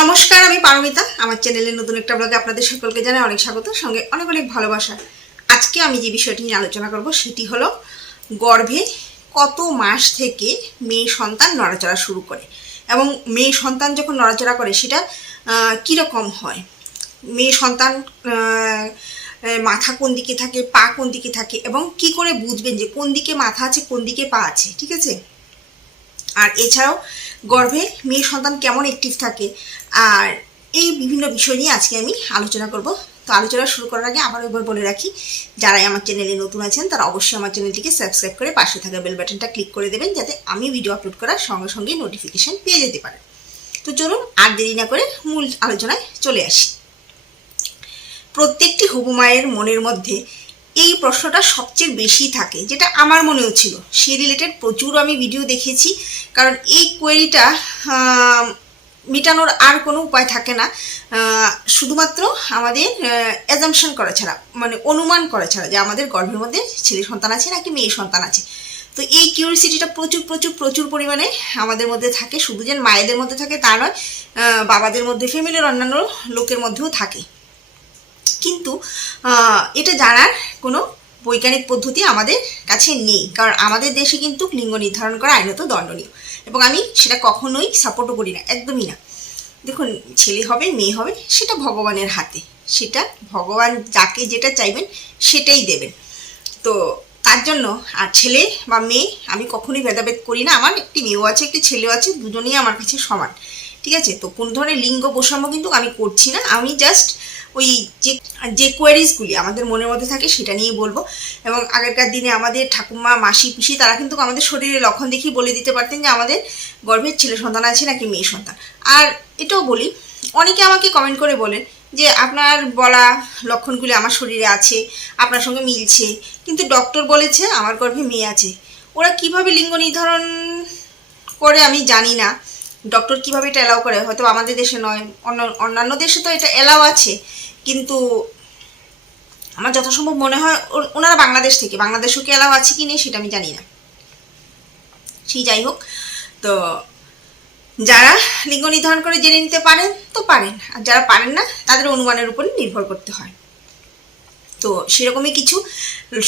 নমস্কার, আমি পারমিতা। আমার চ্যানেলে নতুন একটা ব্লগে আপনাদের সকলকে জানাই অনেক স্বাগত, সঙ্গে অনেক অনেক ভালোবাসা। আজকে আমি যে বিষয়টি নিয়ে আলোচনা করব সেটি হলো গর্ভে কত মাস থেকে মেয়ে সন্তান নড়াচড়া শুরু করে এবং মেয়ে সন্তান যখন নড়াচড়া করে সেটা কীরকম হয়? মেয়ে সন্তান মাথা কোন দিকে থাকে, পা কোন দিকে থাকে এবং কি করে বুঝবেন যে কোন দিকে মাথা আছে, কোন দিকে পা আছে, ঠিক আছে? আর এছাড়াও গর্ভে মেয়ে সন্তান কেমন অ্যাক্টিভ থাকে, আর এই বিভিন্ন বিষয় নিয়ে আজকে আমি আলোচনা করব। তো আলোচনা শুরু করার আগে আবার একবার বলে রাখি, যারাই আমার চ্যানেলে নতুন আছেন, তারা অবশ্যই আমার চ্যানেলটিকে সাবস্ক্রাইব করে পাশে থাকা বেল বাটনটা ক্লিক করে দেবেন, যাতে আমি ভিডিও আপলোড করার সঙ্গে সঙ্গে নোটিফিকেশান পেয়ে যেতে পারেন। তো চলুন আর দেরি না করে মূল আলোচনায় চলে আসি। প্রত্যেকটি হবু মায়ের মনের মধ্যে এই প্রশ্নটা সবচেয়ে বেশি থাকে, যেটা আমার মনেও ছিল। সে রিলেটেড প্রচুর আমি ভিডিও দেখেছি, কারণ এই কোয়েরিটা মেটানোর আর কোনো উপায় থাকে না। শুধুমাত্র আমাদের অ্যাজামশন করা ছাড়া মানে অনুমান করা ছাড়া যে আমাদের গর্ভের মধ্যে ছেলে সন্তান আছে নাকি মেয়ে সন্তান আছে। তো এই কিউরিসিটিটা প্রচুর প্রচুর প্রচুর পরিমাণে আমাদের মধ্যে থাকে, শুধু যে মায়েদের মধ্যে থাকে তা নয় বাবাদের মধ্যে ফ্যামিলির অন্যান্য লোকের মধ্যেও থাকে। কিন্তু এটা জানার কোনো বৈজ্ঞানিক পদ্ধতি আমাদের কাছে নেই। কারণ আমাদের দেশে কিন্তু লিঙ্গ নির্ধারণ করা আইনত দণ্ডনীয়। এবং আমি সেটা কখনোই সাপোর্টও করি না, একদমই না। দেখুন, ছেলে হবে, মেয়ে হবে, সেটা ভগবানের হাতে। সেটা ভগবান যাকে যেটা চাইবেন, সেটাই দেবেন। তো তার জন্য, আর ছেলে বা মেয়ে, আমি কখনোই ভেদাভেদ করি না। আমার একটি মেয়েও আছে, একটি ছেলেও আছে, দুজনেই আমার কাছে সমান। ঠিক আছে? তো কোন ধরনের লিঙ্গ বৈষম্য কিন্তু আমি করছি না। আমি জাস্ট ওই যে যে কোয়ারিজগুলি আমাদের মনের মধ্যে থাকে সেটা নিয়ে বলব। এবং আগেরকার দিনে আমাদের ঠাকুমা, মাসি, পিসি তারা কিন্তু আমাদের শরীরে লক্ষণ দেখেই বলে দিতে পারতেন যে আমাদের গর্ভের ছেলে সন্তান আছে নাকি মেয়ে সন্তান। আর এটাও বলি, অনেকে আমাকে কমেন্ট করে বলেন যে আপনার বলা লক্ষণগুলি আমার শরীরে আছে, আপনার সঙ্গে মিলছে। কিন্তু ডক্টর বলেছে আমার গর্ভে মেয়ে আছে। ওরা কীভাবে লিঙ্গ নির্ধারণ করে আমি জানি না। ডক্টর কীভাবে এটা অ্যালাউ করে? হয়তো আমাদের দেশে নয়, অন্য, অন্যান্য দেশে তো এটা অ্যালাউ আছে। কিন্তু আমার যথাসম্ভব মনে হয় ওনারা বাংলাদেশ থেকে, বাংলাদেশও কি অ্যালাউ আছে কি নেই সেটা আমি জানি না। সেই যাই হোক, তো যারা লিঙ্গ নির্ধারণ করে জেনে নিতে পারেন, তো পারেন। আর যারা পারেন না, তাদের অনুমানের উপরে নির্ভর করতে হয়। তো সেরকমই কিছু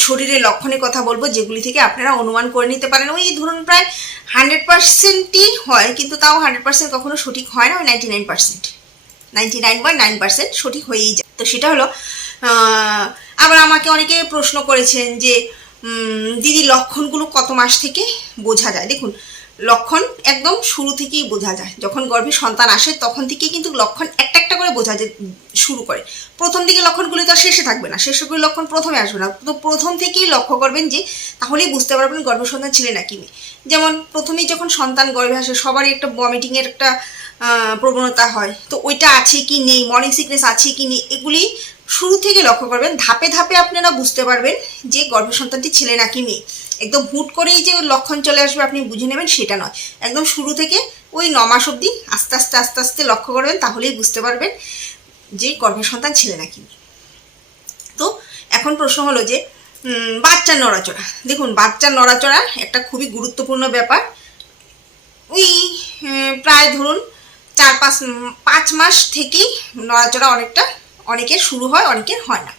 শরীরের লক্ষণের কথা বলব, যেগুলি থেকে আপনারা অনুমান করে নিতে পারেন। ওই ধরুন প্রায় হান্ড্রেড পার্সেন্টই হয়, কিন্তু তাও হান্ড্রেড পার্সেন্ট কখনো সঠিক হয় না, ওই ninety nine percent. Ninety nine point nine percent সঠিক হয়েই যায়। তো সেটা হলো আবার আমাকে অনেকে প্রশ্ন করেছেন যে দিদি লক্ষণগুলো কত মাস থেকে বোঝা যায়? দেখুন লক্ষণ একদম শুরু থেকেই বোঝা যায়। যখন গর্ভে সন্তান আসে, তখন থেকেই কিন্তু লক্ষণ একটা একটা করে বোঝা যে শুরু করে। প্রথম দিকে লক্ষণগুলি তো আর শেষে থাকবে না। শেষগুলি লক্ষণ প্রথমে আসবে না। তো প্রথম থেকেই লক্ষ্য করবেন যে, তাহলেই বুঝতে পারবেন গর্ভ সন্তান ছেলে নাকি মেয়ে যেমন প্রথমেই যখন সন্তান গর্ভে আসে, সবারই একটা ভমিটিংয়ের একটা প্রবণতা হয়। তো ওইটা আছে কি নেই? মর্নিং সিকনেস আছে কি নেই? এগুলি শুরু থেকে লক্ষ্য করবেন। ধাপে ধাপে আপনারা বুঝতে পারবেন যে গর্ভ সন্তানটি ছেলে নাকি মেয়ে একদম হুট করেই যে লক্ষণ চলে আসবে আপনি বুঝে নেবেন সেটা নয়। একদম শুরু থেকে ওই ন মাস অবধি আস্তে আস্তে আস্তে আস্তে লক্ষ্য করবেন তাহলেই বুঝতে পারবেন যে সন্তান ছেলে নাকি। তো এখন প্রশ্ন হলো যে বাচ্চার নড়াচড়া। দেখুন বাচ্চার নড়াচড়া একটা খুবই গুরুত্বপূর্ণ ব্যাপার। ওই প্রায় ধরুন চার পাঁচ পাঁচ মাস থেকেই নড়াচড়া অনেকটা, অনেকের শুরু হয়, অনেকের হয় না।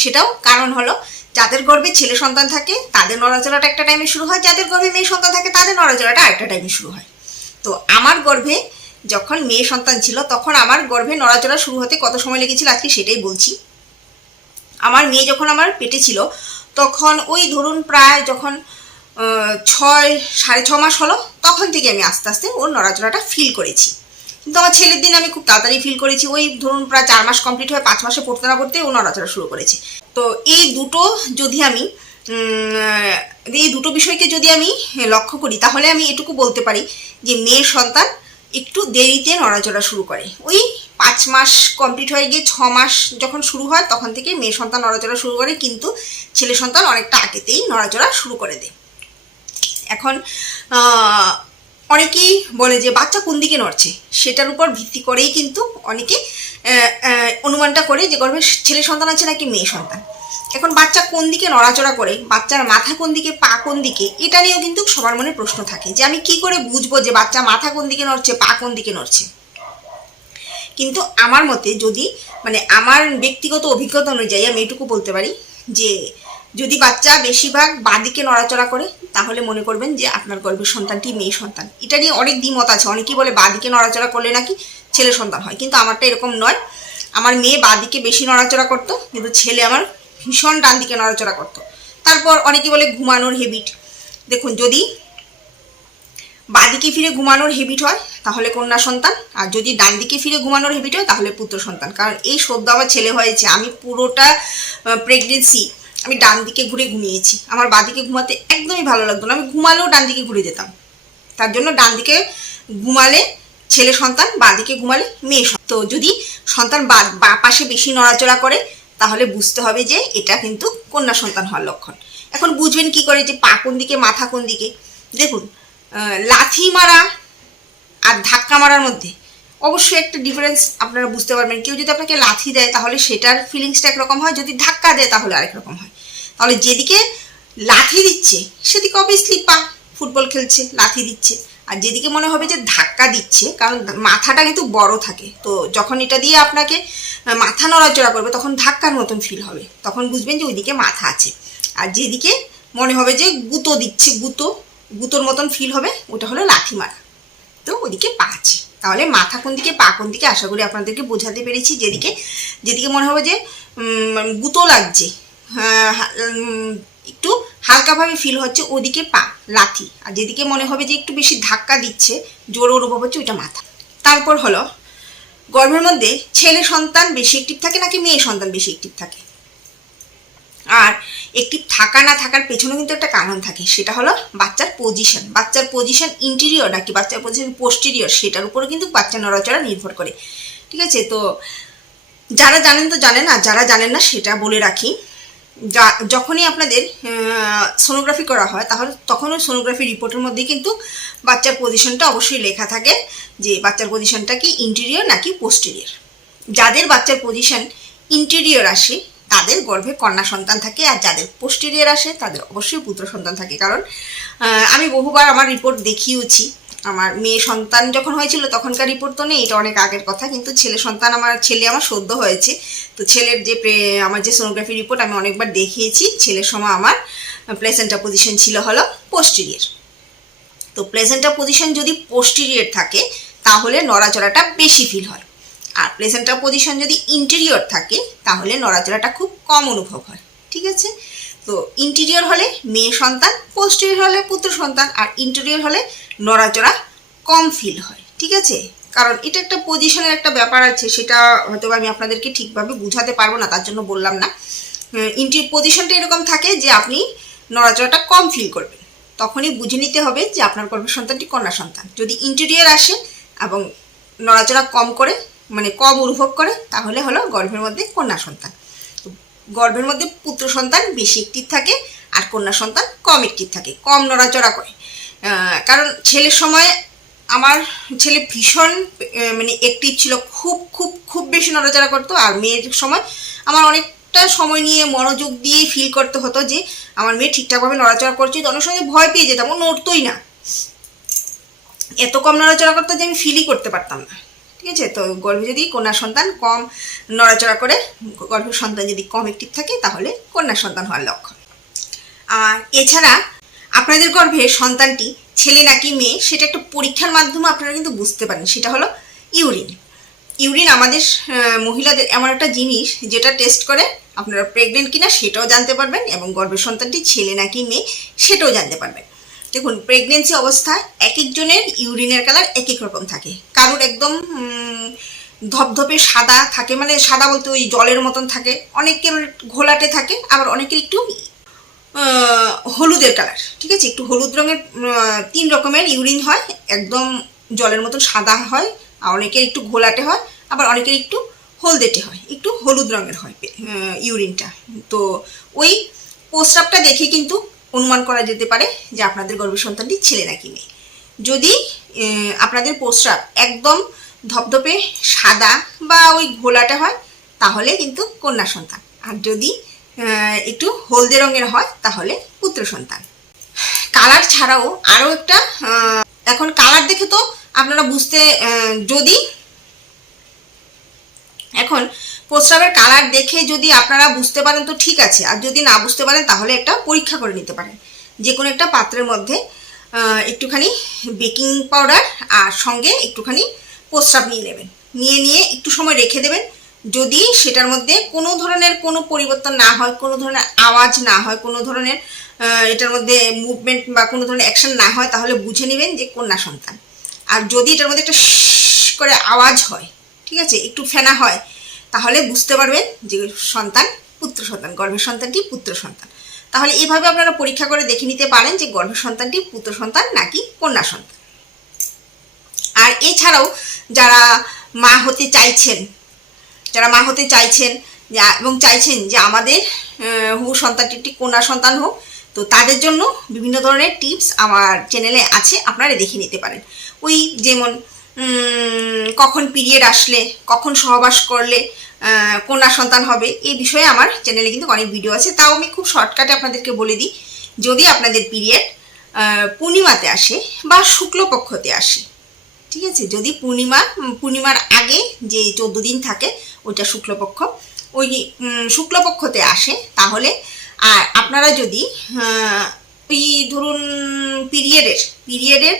সেটাও কারণ হলো যাদের গর্ভে ছেলে সন্তান থাকে, তাদের নড়াচড়াটা একটা টাইমে শুরু হয়। যাদের গর্ভে মেয়ে সন্তান থাকে, তাদের নড়াচড়াটা আরেকটা টাইমে শুরু হয়। তো আমার গর্ভে যখন মেয়ে সন্তান ছিল, তখন আমার গর্ভে নড়াচড়া শুরু হতে কত সময় লেগেছিল আজকে সেটাই বলছি। আমার মেয়ে যখন আমার পেটে ছিল, তখন ওই ধরুন প্রায় যখন ছয়, সাড়ে ছ মাস হলো, তখন থেকে আমি আস্তে আস্তে ওর নড়াচড়াটা ফিল করেছি। কিন্তু আমার ছেলের দিন আমি খুব তাড়াতাড়ি ফিল করেছি। ওই ধরুন প্রায় চার মাস কমপ্লিট হয়ে পাঁচ মাসে পড়তে না পড়তে ও নড়াচড়া শুরু করেছে। তো এই দুটো যদি আমি এই দুটো বিষয়কে যদি আমি লক্ষ্য করি, তাহলে আমি এটুকু বলতে পারি যে মেয়ের সন্তান একটু দেরিতে নড়াচড়া শুরু করে। ওই পাঁচ মাস কমপ্লিট হয়ে গিয়ে ছ মাস যখন শুরু হয়, তখন থেকে মেয়ে সন্তান নড়াচড়া শুরু করে, কিন্তু ছেলে সন্তান অনেকটা আগেতেই নড়াচড়া শুরু করে দেয়। এখন অনেকেই বলে যে বাচ্চা কোন দিকে নড়ছে? সেটার উপর ভিত্তি করেই কিন্তু অনেকে অনুমানটা করে যে গর্ভে ছেলে সন্তান আছে নাকি মেয়ে সন্তান। এখন বাচ্চা কোন দিকে নড়াচড়া করে, বাচ্চার মাথা কোন দিকে, পা কোন দিকে, এটা নিয়েও কিন্তু সবার মনে প্রশ্ন থাকে যে আমি কি করে বুঝব যে বাচ্চা মাথা কোন দিকে নড়ছে, পা কোন দিকে নড়ছে? কিন্তু আমার মতে যদি মানে আমার ব্যক্তিগত অভিজ্ঞতা অনুযায়ী আমি এটুকু বলতে পারি যে যদি বাচ্চা বেশিরভাগ বাদিকে নড়াচড়া করে, তাহলে মনে করবেন যে আপনার গর্ভের সন্তানটি মেয়ে সন্তান। এটা নিয়ে অনেক দ্বিমত আছে। অনেকেই বলে বাদিকে নড়াচড়া করলে নাকি ছেলে সন্তান হয়। কিন্তু আমারটা এরকম নয়। আমার মেয়ে বাদিকে বেশি নড়াচড়া করতো, কিন্তু ছেলে আমার ভীষণ ডান দিকে নড়াচড়া করতো। তারপর অনেকে বলে ঘুমানোর হেবিট দেখুন, যদি বাদিকে ফিরে ঘুমানোর হেবিট হয়, তাহলে কন্যা সন্তান। আর যদি ডান দিকে ফিরে ঘুমানোর হেবিট হয়, তাহলে পুত্র সন্তান। কারণ এই সদ্য আমার ছেলে হয়েছে। আমি পুরোটা প্রেগনেন্সি আমি ডান দিকে ঘুরে ঘুমিয়েছি। আমার বাদিকে ঘুমাতে একদমই ভালো লাগতো না। আমি ঘুমালেও ডান দিকে ঘুরে যেতাম। তার জন্য ডান দিকে ঘুমালে ছেলে সন্তান বাদিকে ঘুমালে মেয়ে। তো যদি সন্তান বা পাশে বেশি নড়াচড়া করে, তাহলে বুঝতে হবে যে এটা কিন্তু কন্যা সন্তান হওয়ার লক্ষণ। এখন বুঝবেন কি করে যে পা কোন দিকে, মাথা কোন দিকে? দেখুন লাথি মারা আর ধাক্কা মারার মধ্যে অবশ্যই একটা ডিফারেন্স আপনারা বুঝতে পারবেন। কেউ যদি আপনাকে লাথি দেয়, তাহলে সেটার ফিলিংসটা একরকম হয়। যদি ধাক্কা দেয়, তাহলে আরেক রকম হয়। তাহলে যেদিকে লাথি দিচ্ছে, সেদিকে অবভিয়াসলি পা ফুটবল খেলছে, লাথি দিচ্ছে। আর যেদিকে মনে হবে যে ধাক্কা দিচ্ছে, কারণ মাথাটা কিন্তু বড় থাকে। তো যখন এটা দিয়ে আপনাকে মাথা নড়াচড়া করবে, তখন ধাক্কার মতন ফিল হবে। তখন বুঝবেন যে ওইদিকে মাথা আছে। আর যেদিকে মনে হবে যে গুঁতো দিচ্ছে, গুঁতো, গুঁতোর মতন ফিল হবে, ওটা হলো লাথি মারা। তো ওদিকে পা আছে। তাহলে মাথা কোন দিকে, পা কোন দিকে, আশা করি আপনাদেরকে বোঝাতে পেরেছি। যেদিকে যেদিকে মনে হবে যে গুঁতো লাগছে একটু হালকাভাবে ফিল হচ্ছে ওদিকে পা, লাথি। আর যেদিকে মনে হবে যে একটু বেশি ধাক্কা দিচ্ছে, জোর অনুভব হচ্ছে ওইটা মাথা। তারপর হলো, গর্ভের মধ্যে ছেলে সন্তান বেশি একটিভ থাকে নাকি মেয়ে সন্তান বেশি একটিভ থাকে? আর একটি থাকা না থাকার পেছনে কিন্তু একটা কারণ থাকে, সেটা হলো বাচ্চার পজিশন বাচ্চার পজিশন ইন্টেরিয়র নাকি বাচ্চার পজিশন পোস্টেরিয়র সেটার উপরে কিন্তু বাচ্চা নড়াচড়া নির্ভর করে। ঠিক আছে? তো যারা জানেন তো জানেন আর যারা জানেন না, সেটা বলে রাখি। যখনই আপনাদের সোনোগ্রাফি করা হয়, তাহলে তখন ওই সোনোগ্রাফি রিপোর্টের মধ্যে কিন্তু বাচ্চার পজিশনটা অবশ্যই লেখা থাকে, যে বাচ্চার পজিশনটা কি ইন্টেরিয়র নাকি পোস্টেরিয়র যাদের বাচ্চার পজিশন ইন্টেরিয়র আসে, তাদের গর্ভে কন্যা সন্তান থাকে, আর যাদের পোস্টেরিয়র আসে, তাদের অবশ্যই পুত্র সন্তান থাকে। কারণ আমি বহুবার আমার রিপোর্ট দেখিয়েছি আমার মেয়ে সন্তান যখন হয়েছিল, তখনকার রিপোর্ট তো নেই, এটা অনেক আগের কথা, কিন্তু ছেলে সন্তান আমার, ছেলে আমার সদ্য হয়েছে। তো ছেলের যে আমার যে সোনোগ্রাফি রিপোর্ট আমি অনেকবার দেখিয়েছি ছেলের সময় আমার প্লেসেন্টা পজিশন ছিল হলো পোস্টেরিয়র তো প্লেসেন্টা পজিশন যদি পোস্টেরিয়র থাকে, তাহলে নড়াচড়াটা বেশি ফিল হয়। আর প্লেসেন্টা পজিশন যদি ইন্টেরিয়র থাকে, তাহলে নড়াচড়াটা খুব কম অনুভব হয়। ঠিক আছে? তো ইন্টেরিয়র হলে মেয়ে সন্তান পোস্টেরিয়র হলে পুত্র সন্তান, আর ইন্টেরিয়র হলে নড়াচড়া কম ফিল হয়, ঠিক আছে? কারণ এটা একটা পজিশনের একটা ব্যাপার আছে, সেটা হয়তো আমি আপনাদেরকে ঠিকভাবে বুঝাতে পারব না, তার জন্য বললাম না। ইন্টি পজিশনটা এরকম থাকে যে আপনি নড়াচড়াটা কম ফিল করবেন। তখনই বুঝে নিতে হবে যে আপনার গর্ভের সন্তানটি কন্যা সন্তান। যদি ইন্টেরিয়র আসে এবং নড়াচড়া কম করে মানে কম অনুভব করে, তাহলে হলো গর্ভের মধ্যে কন্যা সন্তান। গর্ভের মধ্যে পুত্র সন্তান বেশি একটিভ থাকে আর কন্যা সন্তান কম একটিভ থাকে, কম নড়াচড়া করে। কারণ ছেলের সময় আমার ছেলে ভীষণ মানে একটিভ ছিল, খুব খুব খুব বেশি নড়াচড়া করতো। আর মেয়ের সময় আমার অনেকটা সময় নিয়ে মনোযোগ দিয়ে ফিল করতে হতো যে, আমার মেয়ে ঠিকঠাকভাবে নড়াচড়া করছে অনেক সময় ভয় পেয়ে যেতাম, ও নড়তোই না। এত কম নড়াচড়া করতো যে আমি ফিলই করতে পারতাম না। ঠিক আছে? তো গর্ভে যদি কন্যা সন্তান কম নড়াচড়া করে গর্ভের সন্তান যদি কম একটিভ থাকে, তাহলে কন্যা সন্তান হওয়ার লক্ষণ। আর এছাড়া আপনাদের গর্ভে সন্তানটি ছেলে নাকি মেয়ে, সেটা একটা পরীক্ষার মাধ্যমে আপনারা কিন্তু বুঝতে পারেন। সেটা হলো ইউরিন। ইউরিন আমাদের মহিলাদের এমন একটা জিনিস যেটা টেস্ট করে আপনারা প্রেগনেন্ট কিনা সেটাও জানতে পারবেন এবং গর্ভের সন্তানটি ছেলে নাকি মেয়ে সেটাও জানতে পারবেন। দেখুন প্রেগনেন্সি অবস্থায় এক একজনের ইউরিনের কালার এক এক রকম থাকে। কারোর একদম ধপধপে সাদা থাকে মানে সাদা বলতে ওই জলের মতন থাকে। অনেকের ঘোলাটে থাকে, আবার অনেকের একটু হলুদের কালার ঠিক আছে? একটু হলুদ রঙের তিন রকমের ইউরিন হয়, একদম জলের মতন সাদা হয়, আর অনেকের একটু ঘোলাটে হয়, আবার অনেকের একটু হলদেটে হয়, একটু হলুদ রঙের হয় ইউরিনটা। তো ওই প্রস্রাবটা দেখে কিন্তু অনুমান করা যেতে পারে যে আপনাদের গর্ভের সন্তানটি ছেলে নাকি মেয়ে। যদি আপনাদের প্রস্রাব একদম ধপধপে সাদা বা ওই ঘোলাটে হয়, তাহলে কিন্তু কন্যা সন্তান। আর যদি একটু হলদে রঙের হয়, তাহলে পুত্র সন্তান। কালার ছাড়াও আরও একটা এখন কালার দেখে তো আপনারা বুঝতে যদি এখন প্রস্রাবের কালার দেখে যদি আপনারা বুঝতে পারেন তো ঠিক আছে, আর যদি না বুঝতে পারেন তাহলে একটা পরীক্ষা করে নিতে পারেন। যে কোনো একটা পাত্রের মধ্যে একটুখানি বেকিং পাউডার আর সঙ্গে একটুখানি প্রস্রাব নিয়ে নেবেন। নিয়ে নিয়ে একটু সময় রেখে দেবেন যদি সেটার মধ্যে কোনো ধরনের কোনো পরিবর্তন না হয়, কোনো ধরনের আওয়াজ না হয়, কোনো ধরনের এটার মধ্যে মুভমেন্ট বা কোনো ধরনের অ্যাকশন না হয়, তাহলে বুঝে নেবেন যে কন্যা সন্তান। আর যদি এটার মধ্যে একটা করে আওয়াজ হয়, ঠিক আছে, একটু ফেনা হয়, তাহলে বুঝতে পারবেন যে সন্তান পুত্র সন্তান, গর্ভের সন্তানটি পুত্র সন্তান। তাহলে এভাবে আপনারা পরীক্ষা করে দেখে নিতে পারেন যে গর্ভের সন্তানটি পুত্র সন্তান নাকি কন্যা সন্তান। আর এছাড়াও যারা মা হতে চাইছেন যারা মা হতে চাইছেন এবং চাইছেন যে আমাদের হবু সন্তানটি একটি কন্যা সন্তান হোক, তো তাদের জন্য বিভিন্ন ধরনের টিপস আমার চ্যানেলে আছে, আপনারা দেখে নিতে পারেন। ওই যেমন কখন পিরিয়ড আসলে, কখন সহবাস করলে কন্যা সন্তান হবে এই বিষয়ে আমার চ্যানেলে কিন্তু অনেক ভিডিও আছে। তাও আমি খুব শর্টকাটে আপনাদেরকে বলে দিই, যদি আপনাদের পিরিয়ড পূর্ণিমাতে আসে বা শুক্লপক্ষতে আসে ঠিক আছে, যদি পূর্ণিমা পূর্ণিমার আগে যে চোদ্দ দিন থাকে, ওইটা শুক্লপক্ষ, ওই শুক্লপক্ষতে আসে, তাহলে, আর আপনারা যদি ওই ধরুন পিরিয়ডের পিরিয়ডের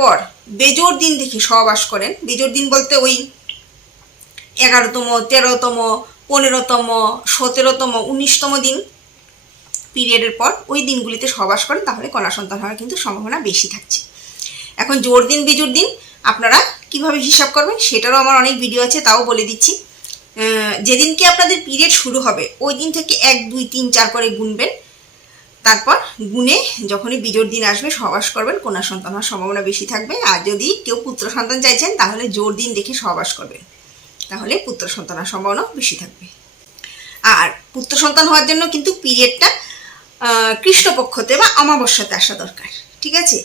পর বেজোর দিন দেখে সহবাস করেন, বেজোর দিন বলতে ওই এগারোতম, তেরোতম, পনেরোতম, সতেরোতম, উনিশতম দিন পিরিয়ডের পর ওই দিনগুলিতে সহবাস করেন, তাহলে কন্যা সন্তান হওয়ার কিন্তু সম্ভাবনা বেশি থাকছে। এখন জোর দিন বিজোর দিন আপনারা কীভাবে হিসাব করবেন সেটারও আমার অনেক ভিডিও আছে, তাও বলে দিচ্ছি। যেদিনকে আপনাদের পিরিয়ড শুরু হবে, ওই দিন থেকে এক, দুই, তিন, চার করে গুনবেন। তারপর গুনে যখনই বিজোর দিন আসবে, সহবাস করবেন, কন্যা সন্তান হওয়ার সম্ভাবনা বেশি থাকবে। আর যদি কেউ পুত্র সন্তান চাইছেন, তাহলে জোর দিন দেখে সহবাস করবেন। তাহলে পুত্র সন্তান হওয়ার সম্ভাবনা বেশি থাকবে। আর পুত্র সন্তান হওয়ার জন্য কিন্তু পিরিয়ডটা কৃষ্ণপক্ষতে বা অমাবস্যাতে আসা দরকার। ঠিক আছে?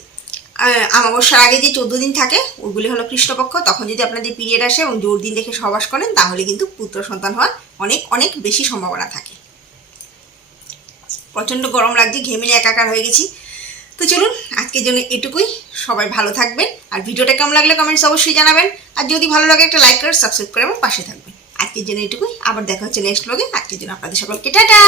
আহ, অমাবস্যার আগে যে চোদ্দ দিন থাকে ওগুলি হলো কৃষ্ণপক্ষ। তখন যদি আপনাদের পিরিয়ড আসে এবং জোর দিন দেখে সহবাস করেন তাহলে কিন্তু পুত্র সন্তান হওয়ার অনেক অনেক বেশি সম্ভাবনা থাকে। প্রচণ্ড গরম লাগছে ঘেমে একাকার হয়ে গেছি। তো চলুন আজকের জন্য এটুকুই। সবাই ভালো থাকবেন। আর ভিডিওটা কেমন লাগলে কমেন্টস অবশ্যই জানাবেন। আর যদি ভালো লাগে একটা লাইক করে সাবস্ক্রাইব করে আমার পাশে থাকবেন। আজকের জন্য এটুকুই। আবার দেখা হচ্ছে নেক্সট ব্লগে আজকের জন্য আপনাদের সকলকে টাটা!